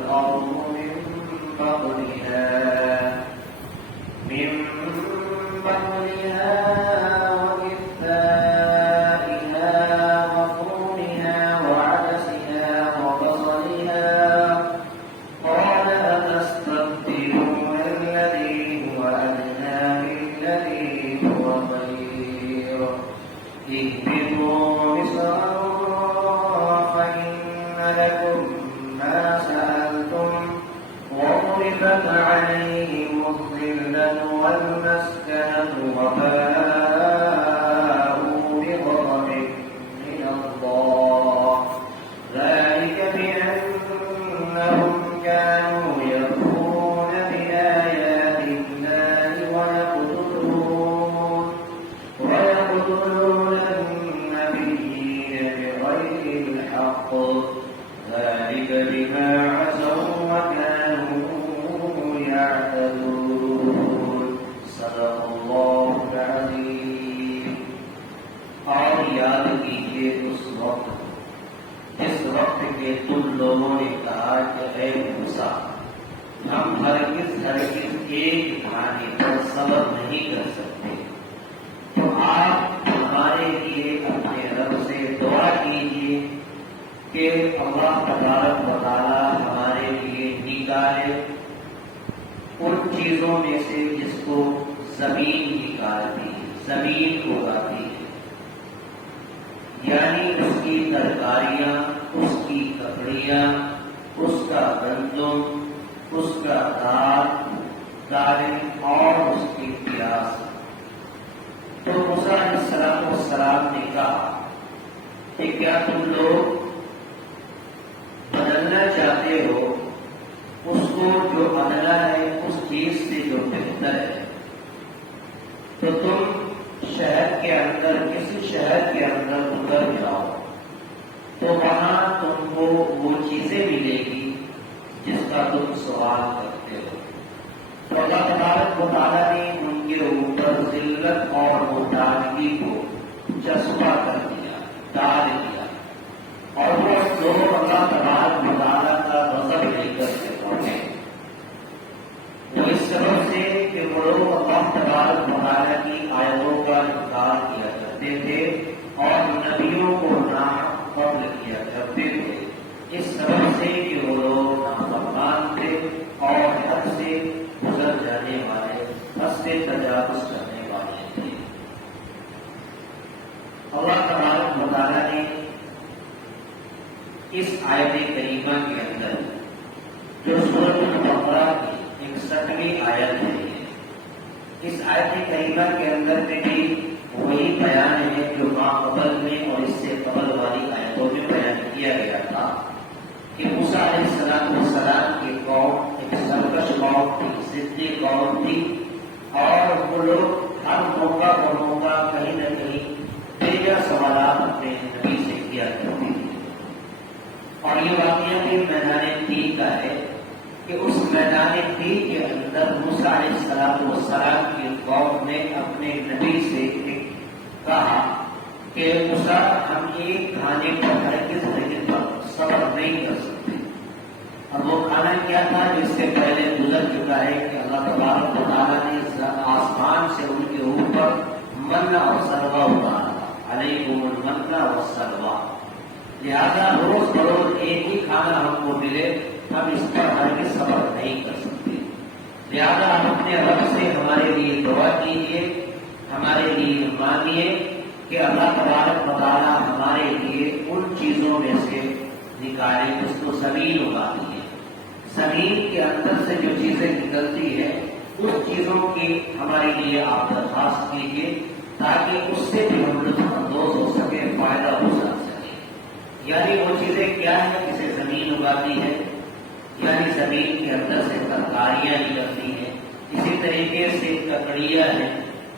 والأرض من بطنها وكفائها وفومها وعدسها وبصلها قال أتستبدلون الذي هو أدنى بالذي هو خير اهبطوا مصرا فإن لكم ما سألتم وضربت عليهم الذلة والمسكنة وباءوا بغضب من الله ذلك بأنهم كانوا يكفرون بآيات الله ويقتلون النبيين بغير الحق ذلك بما عصوا وكانوا يعتدون صدق اللہ العظیم. اور یاد کیجیے اس وقت جس وقت کے تم لوگوں نے کہا کہ اے موسیٰ ہم ہرگز ایک کہانی پر صبر نہیں کر سکتے، تو آپ ہمارے لیے اپنے رب سے دعا کیجیے کہ اللہ تبارک و تعالی ہمارے لیے نکالے ان چیزوں میں سے جس کو زمین نکالتی ہے، زمین اگاتی ہے، یعنی اس کی ترکاریاں، اس کی ککڑیاں، اس کا گندم، اس کا دالیں اور اس کی پیاز. تو موسیٰ علیہ السلام نے کہا کہ کیا تم لوگ بدلنا چاہتے ہو اس کو جو ادنا ہے اس چیز سے جو بہتر ہے؟ تو تم شہر کے اندر کسی شہر کے اندر اتر جاؤ تو وہاں تم کو وہ چیزیں ملے گی جس کا تم سوال کرتے ہو. تو اللہ تبارک و تعالیٰ نے ان کے اوپر ذلت اور محتاجگی کو چسپا کر دیا، ڈال دیا، اور وہ لوگ اللہ تبارک و تعالیٰ کا غضب لے کر کے پہنچے. وہ اس سبب سے کہ وہ لوگ اللہ تبارک و تعالیٰ کی آیتوں کا انکار کیا کرتے تھے اور نبیوں کو ناقابل کیا کرتے تھے، اس سبب سے کہ وہ لوگ نافرمان تھے اور حد سے گزر جانے والے، حد سے تجاوز کرنے والے تھے. اللہ تبارک و تعالیٰ نے اس آیت کریمہ کے اندر جو سورۃ البقرہ کی 61ویں آیت ہے، اس آیت کریمہ کے اندر میں بھی وہی بیان ہے جو قبل میں اور اس سے قبل والی آیتوں میں بیان کیا گیا تھا کہ موسیٰ علیہ السلام کی قوم ایک سرکش قوم تھی، ضدی قوم تھی، اور وہ لوگ ہر موقع پر موقع کہیں نہ کہیں بےجا سوالات اپنے نبی سے کیا کرتے تھے. اور یہ واقعہ بھی میدان تیگ کا ہے کہ اس میدان تیگ کے اندر موسیٰ علیہ السلام کی قوم نے اپنے نبی سے کہا کہ موسیٰ ہم ایک کھانے پر ہرگز صبر نہیں کر سکتے. اب وہ کھانا کیا تھا جس سے پہلے گزر چکا ہے کہ اللہ تبارک و تعالیٰ نے آسمان سے ان کے اوپر من اور سلویٰ اتارا، علیکم المن والسلویٰ. لہذا روز بروز ایک ہی کھانا ہم کو ملے ہم اس پر ہرگز صبر نہیں کر سکتے. لہذا ہم اپنے رب سے ہمارے لیے دعا کیجیے، ہمارے لیے مانگیے کہ اللہ تبارک و تعالیٰ ہمارے لیے ان چیزوں میں سے نکالے جس کو زمین اگاتی ہے. زمین کے اندر سے جو چیزیں نکلتی ہے اس چیزوں کی ہمارے لیے آپ درخواست کیجیے تاکہ اس سے بھی ہم لطف اندوز ہو سکے، فائدہ ہو سکے. یعنی وہ چیزیں کیا ہیں جسے زمین اگاتی ہے، یعنی زمین کے اندر سے ترکاریاں نکلتی ہیں، اسی طریقے سے ککڑیاں ہیں،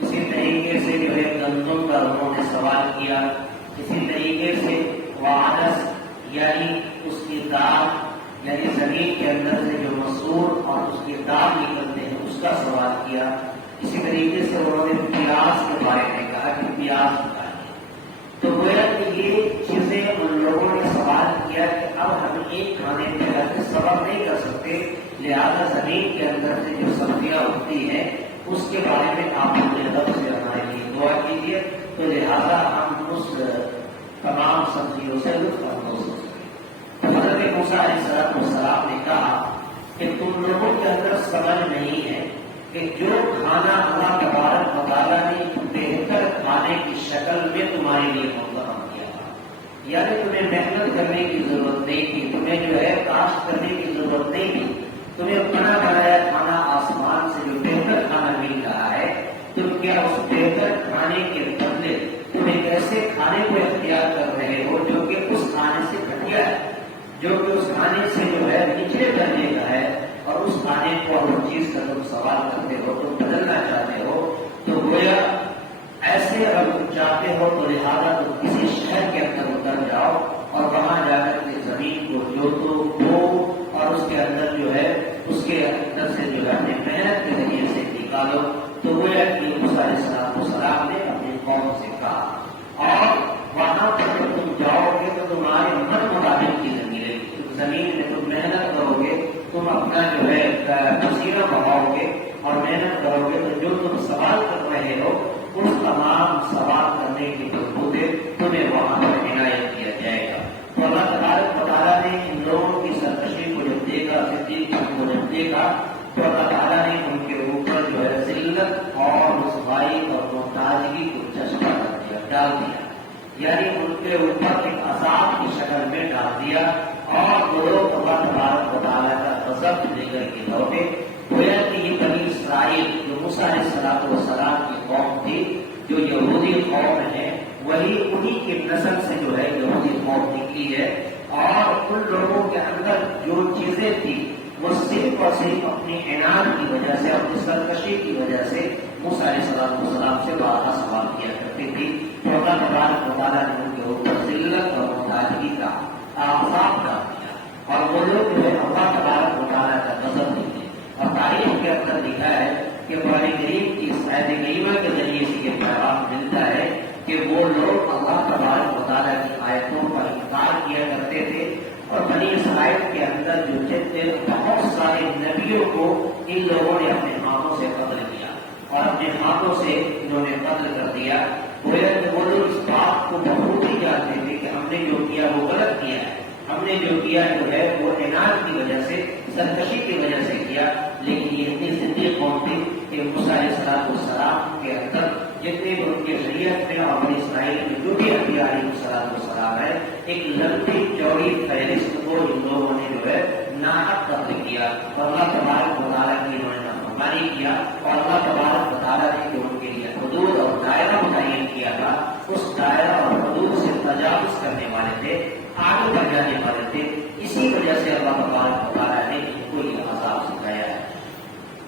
اسی طریقے سے جو ہے گندم کا انہوں نے سوال کیا، اسی طریقے سے وعدس یعنی اس کی دال، یعنی زمین کے اندر سے جو مسور اور اس کے دال نکلتے ہیں اس کا سوال کیا. اسی طریقے سے انہوں نے پیاز کے بارے میں کہا کہ پیاز نکالیے. تو گویا کہ یہ چیزیں ان لوگوں نے سوال کیا کہ اب ہم ایک کھانے میں صبر نہیں کر سکتے، لہذا زمین کے اندر سے جو سبزیاں اگتی ہیں اس کے بارے میں آپ اپنے رب سے ہمارے لیے دعا کیجیے، تو لہذا ہم اس تمام سبزیوں سے لطف اندوز ہو سکیں۔ حضرت موسیٰ علیہ السلام نے کہا کہ تم لوگوں کے اندر سمجھ نہیں ہے کہ جو کھانا اللہ تبارک و تعالیٰ نے بہتر کھانے کی شکل میں تمہارے لیے منتخب کیا، یعنی تمہیں محنت کرنے کی ضرورت نہیں تھی، تمہیں جو ہے کاشت کرنے کی ضرورت نہیں تھی، تمہیں بنا بنایا کھانا آسمان سے جو بہتر کھانا مل رہا ہے، تم کیا اس بہتر کھانے کے بدلے تم ایک ایسے کھانے کو اختیار کر رہے ہو جو کہ اس کھانے سے گھٹیا ہے، جو کہ اس کھانے سے جو ہے نچلے درجے کا ہے، اور اس کھانے کو اور اس چیز کا تم سوال کرتے ہو، تم بدلنا چاہتے ہو، تو گویا ایسے اگر تم چاہتے ہو تو لہٰذا تم کسی شہر کے اندر اتر جاؤ اور وہاں جا کر کے زمین کو جوتو بو، اور اس کے اندر جو ہے اس کے اندر سے جو ہے اپنے محنت کے ذریعے سے نکالو۔ تو گویا کہ موسیٰ علیہ السلام نے اپنی قوم سے کہا، اور وہاں پر جب تم جاؤ گے تو تمہارے من مطابق کی زمین میں تم محنت کرو گے، تم اپنا جو ہے پسینہ بہاؤ گے اور محنت کرو گے، تو جو تم سوال کر رہے ہو اس تمام سوال کرنے کی بلبوتے تمہیں وہاں پر عنایت کیا جائے گا۔ تو اللہ تبارک و تعالیٰ نے ان لوگوں کی سرکشی کو جب دیکھا، صدیق کو جب دیکھا، تو اللہ تعالیٰ نے ان کے اوپر جو ہے ذلت اور رسوائی اور محتاجگی کو چشمہ ڈال دیا، یعنی ان کے اوپر ایک عذاب کی شکل میں ڈال دیا، اور وہ لوگ اللہ تبارک و تعالیٰ کا غضب لے کر کے لوٹے۔ گویا کہ یہ بنی اسرائیل جو موسیٰ علیہ السلام کی قوم تھی، جو یہودی قوم ہے، وہی انہی کی نسل سے جو ہے یہودی قوم نکلی ہے، اور ان لوگوں کے اندر جو چیزیں تھیں وہ صرف اور صرف اپنی عناد کی وجہ سے، اپنی سرکشی کی وجہ سے موسیٰ علیہ السلام سے بارہا سوال کیا کرتی تھی۔ تو اللہ تبارک و تعالیٰ نے ان کے اوپر ذلت اور محتاجگی کا عذاب ڈال دیا، اور وہ لوگ جو ہے اللہ تبارک و تعالیٰ کا غضب دیتے۔ اور تاریخ کے اندر لکھا ہے کہ قرآن کریم کی اس آیت کریمہ کے ذریعے سے یہ پیغام ملتا ہے کہ وہ لوگ اللہ تبارک و تعالیٰ کی آیتوں کا انکار کیا کرتے تھے، اور بنی اسرائیل کے اندر جو تھے بہت سارے نبیوں کو ان لوگوں نے اپنے ہاتھوں سے قتل کیا، اور اپنے ہاتھوں سے انہوں نے قتل کر دیا۔ گویا کہ وہ لوگ اس بات کو بخوبی جانتے تھے کہ ہم نے جو کیا وہ غلط کیا ہے، ہم نے جو کیا جو ہے وہ عناد کی وجہ سے، سرکشی کی وجہ سے کیا، لیکن یہ اتنی ضدی قوم تھی کہ موسیٰ علیہ السلام کے اندر جتنے بھی ان کے شریعت میں اور بنی اسرائیل میں جو بھی انبیاء علیہ السلام ہے، ایک لمبی چوڑی فہرست کو ان لوگوں نے جو ہے ناحق قتل کیا، اور اللہ تبارک و تعالیٰ کی انہوں نے نافرمانی کیا، اور اللہ تبارک و تعالیٰ نے جو ان کے لیے حدود اور دائرہ متعین کیا تھا، اس دائرہ اور حدود سے تجاوز کرنے والے تھے، آگے بڑھ جانے والے تھے، اسی وجہ سے اللہ تبارک و تعالیٰ نے ان کو یہ عذاب سکھایا ہے۔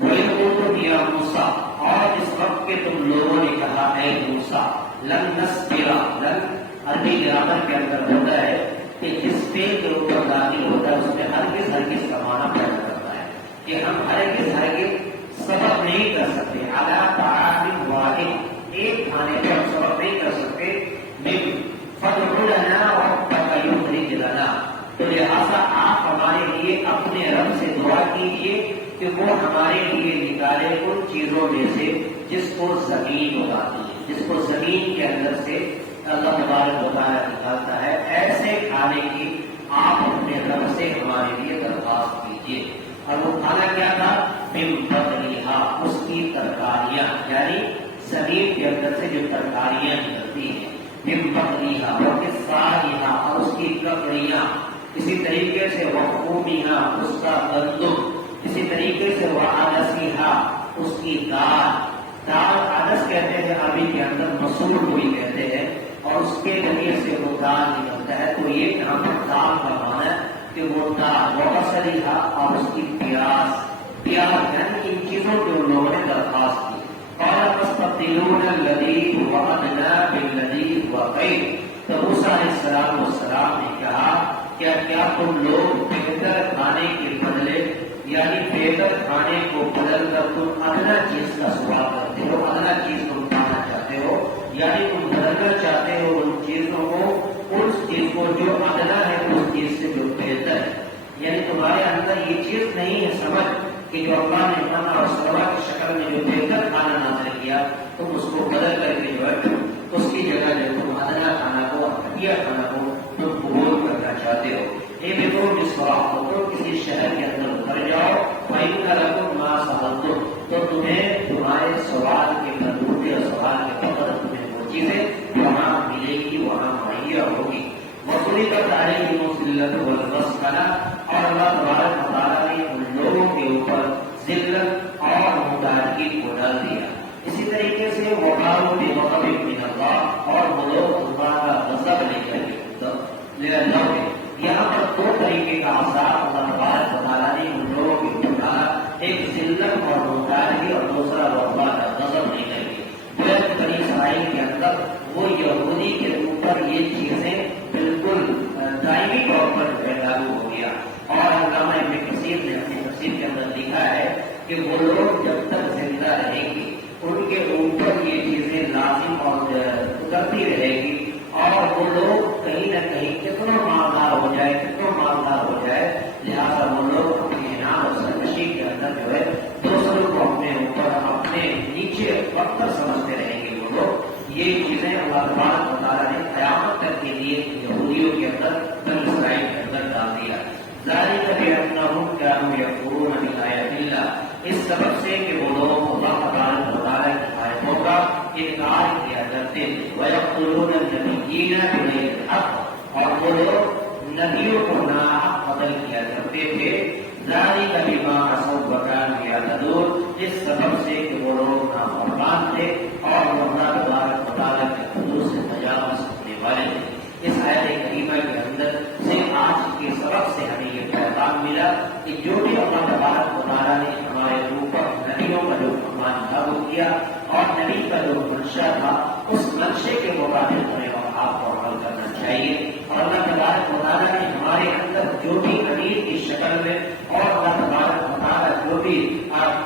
وَإِذْ يَا موسیٰ، اور اس وقت کے تم لوگوں نے کہا اے موسیٰ، لن نصبر، لن عربی گرامر کے اندر ہوتا ہے کہ جس پہ کے اوپر داخل ہوتا ہے اس میں ہرگز کا معنی پیدا کرتا ہے کہ ہم ہرگز صبر نہیں کر سکتے، علی طعام واحد، ایک کھانے پر ہم صبر نہیں کر سکتے، لیکن فَادْعُ لَنَا رَبَّكَ يُخْرِجْ لَنَا، تو لہٰذا آپ ہمارے لیے اپنے رب سے دعا کیجیے کہ وہ ہمارے لیے نکالے ان چیزوں میں سے جس کو زمین اگاتی ہے، جس کو زمین کے اندر سے اللہ تبارک و تعالیٰ نکالتا ہے، ایسے کھانے کی آپ اپنے رب سے ہمارے لیے درخواست کیجیے۔ اور وہ کھانا کیا تھا؟ من بقلیہا، اس کی ترکاریاں، یعنی زمین کے اندر سے جو ترکاریاں نکلتی ہیں، من بقلیہا وقصائہا، اور اس کی ککڑیاں، اسی طریقے سے وقومیہا، اس کا گندم، اسی طریقے سے وعدسیہا، اس کی دال عدس کہتے ہیں عربی کے اندر، مسور کوئی کہتے ہیں، اور اس کے ذریعے سے وہ دال نکلتا ہے۔ تو یہ یہاں پر دال کا معنی ہے کہ وہ دال وعدسیہا، اور اس کی پیاز، یعنی ان چیزوں کے ان لوگوں نے درخواست کی۔ قال تستبدلون الذی هو ادنی بالذی هو خیر، تو موسیٰ علیہ السلام نے کہا کیا تم لوگ بہتر کھانے کے بدلے، یعنی بہتر کھانے کو بدل کر تم ادنا چیز کا سوال کرتے ہو، ادنا چیز تم کھانا چاہتے ہو، یعنی تم بدلنا چاہتے ہو ان چیزوں کو، اس چیز کو جو ادنا ہے اس چیز سے جو بہتر ہے، یعنی تمہارے اندر یہ چیز نہیں ہے سمجھ کہ جو اللہ نے منع اور سلوہ کی شکل میں جو بہتر کھانا نازل کیا تم اس کو بدل کر کے جو ہے اس کی جگہ جو تم ادنا کھانا کو گھٹیا کھانا کو تم قبول کرنا چاہتے ہو. اے بیٹو جس وقت تم کسی شہر کے اندر اتر جاؤ فَإِنَّ لَكُمْ مَا سَأَلْتُمْ تو تمہیں تمہارے سوال کے مطلوبے اور سوال کے فقط تمہیں وہ چیزیں وہاں ملے گی وہاں مہیا ہوگی. وَضُرِبَتْ عَلَيْهِمُ الذِّلَّةُ وَالْمَسْكَنَةُ اور اللہ تبارک و تعالیٰ نے ان لوگوں کے اوپر ذلت اور محتاجگی کو ڈال دیا. اسی طریقے سے وَقَالُوا بِغَضَبٍ مِّنَ اللَّهِ اور وہ لوگ اللہ کا غضب لے کر کے یہاں پر دو طریقے کا عذاب اللہ تبارک و تعالیٰ نے ان لوگوں کے اوپر ڈالا. ایک ذلت اور محتاجگی اور دوسرا وہ اللہ کا غضب لے کر کے. بنی اسرائیل کے اندر وہ یہودی کے اوپر یہ چیزیں بالکل دائمی طور پر لاگو ہو گیا. اور علامہ ابن کثیر نے اپنی تفسیر کے اندر لکھا ہے کہ وہ لوگ جب تک زندہ رہیں گے ان کے اوپر یہ چیزیں لازم اور اترتی رہے گی. اور وہ لوگ کہیں نہ کہیں کتنا مالدار ہو جائے لہٰذا وہ لوگ اپنے انعام اور سرکشی کے اندر جو ہے دوسروں کو اپنے اوپر اپنے نیچے پتھر سمجھتے رہیں گے. وہ لوگ یہ چیزیں اللہ تبارک و تعالیٰ نے قیامت تک کے لیے یہودیوں کے اندر بنی اسرائیل کے اندر ڈال دیا. ذالک بأنہم کانوا یکفرون بآیات اللہ اس سبب سے کہ وہ لوگ اللہ تبارک و تعالیٰ کی آیتوں کا انکار کیا کرتے تھے. وَيَقْتُلُونَ النَّبِيِّينَ بِغَيْرِ الْحَقِّ اور وہ لوگ نبیوں کو ناحق قتل کیا کرتے تھے. ذَلِكَ بِمَا عَصَوْا وَكَانُوا يَعْتَدُونَ اس سبب سے کہ وہ لوگ نافرمان تھے اور وہ اللہ تبارک و تعالیٰ کے حدود سے تجاوز کرنے والے تھے. اس آیت کریمہ کے اندر سے آج کے سبق سے ہمیں یہ پیغام ملا کہ جو بھی اللہ تبارک و تعالیٰ نے ہمارے اوپر نبیوں کا جو فرمان لاگو کیا اور نبی کا جو منشا تھا اس منشے کے مطابق ہمیں اور آپ کو عمل کرنا چاہیے. اور اللہ تبارک و تعالیٰ نے ہمارے اندر جو بھی امیر کی شکل میں اور اللہ تبارک و تعالیٰ جو بھی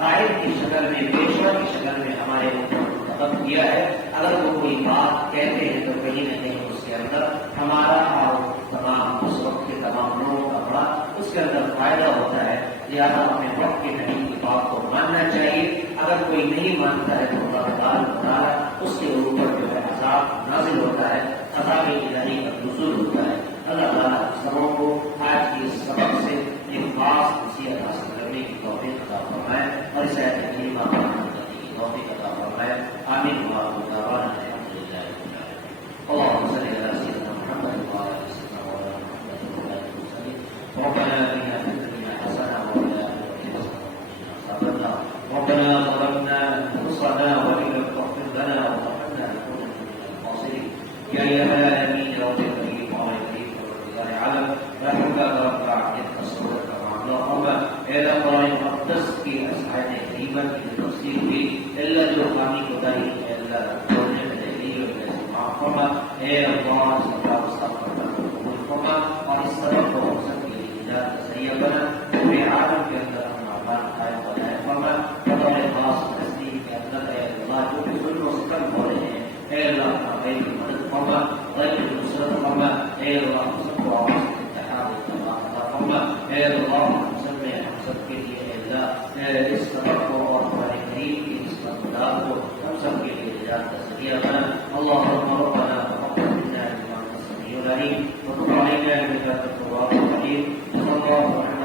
قائد کی شکل میں پیشوا کی شکل میں ہمارے اوپر منتخب کیا ہے اگر وہ کوئی بات کہتے ہیں تو کہیں نہ کہیں اس کے اندر ہمارا اور تمام اس وقت کے تمام لوگوں کا بڑا اس کے اندر فائدہ ہوتا ہے. لہٰذا اپنے وقت کے نبی کی بات کو ماننا چاہیے. اگر کوئی نہیں مانتا ہے تو اللہ تبارک و تعالیٰ اس کے اوپر جو ہے عذاب نازل ہوتا ہے, عذاب الہی کا نزول ہوتا ہے. اللہ تعالیٰ سبوں کو آج کی اس سبق سے ایک خاص نصیحت حاصل کرنے کی توفیق عطا فرمائے اور اس آیت کریمہ پر عمل کرنے کی توفیق عطا فرمائے. آمین وآخر دعوانا الحمدللہ رب العالمین. اللهم صل على سيدنا محمد وعلى آل سيدنا مولانا محمد وعلى آله وصحبه. ربنا آتنا في الدنيا حسنة وفي الآخرة حسنة وقنا عذاب النار. ربنا ظلمنا أنفسنا وإن لم تغفر لنا وترحمنا لنكونن من الخاسرين. يا إله العالمين يا رب الكريم وعلى الكريم والرضا العالم لا حول ولا قوة إلا بالله اللهم اے قرآن مقدس کی آیت کریمہ کی تفسیر ہوئی اللہ جو خامی کو داری ہے اللہ بولنے میں دلیل اور ایسے معاف فرما. اے اللہ سبحانہ وتعالی قبول فرما اور اس سبب کو ہم سب کے لیے ہدایت کا ذریعہ بنا. پورے عالم کے اندر ہم اعمال قائم بنائے فرما. بطور خاص تسلیم کے اندر اے اللہ جو بھی ظلم و ستم ہو رہے ہیں اے اللہ اپنا غیر کی مدد فرما, غیر کی نصرت فرما. اے اللہ ہم سب کو آواز کے اتحاد اتباع عطا فرما. اے اللہ ہم سب کے لیے اللہ اس سبق کو اور ہمارے قریب کی اس مقدار کو ہم سب کے لیے نجات کا ذریعہ بنا. اللهم ربنا تقبل منا انك انت السميع العليم وتب علينا انك انت التواب الرحيم. صلى الله عليه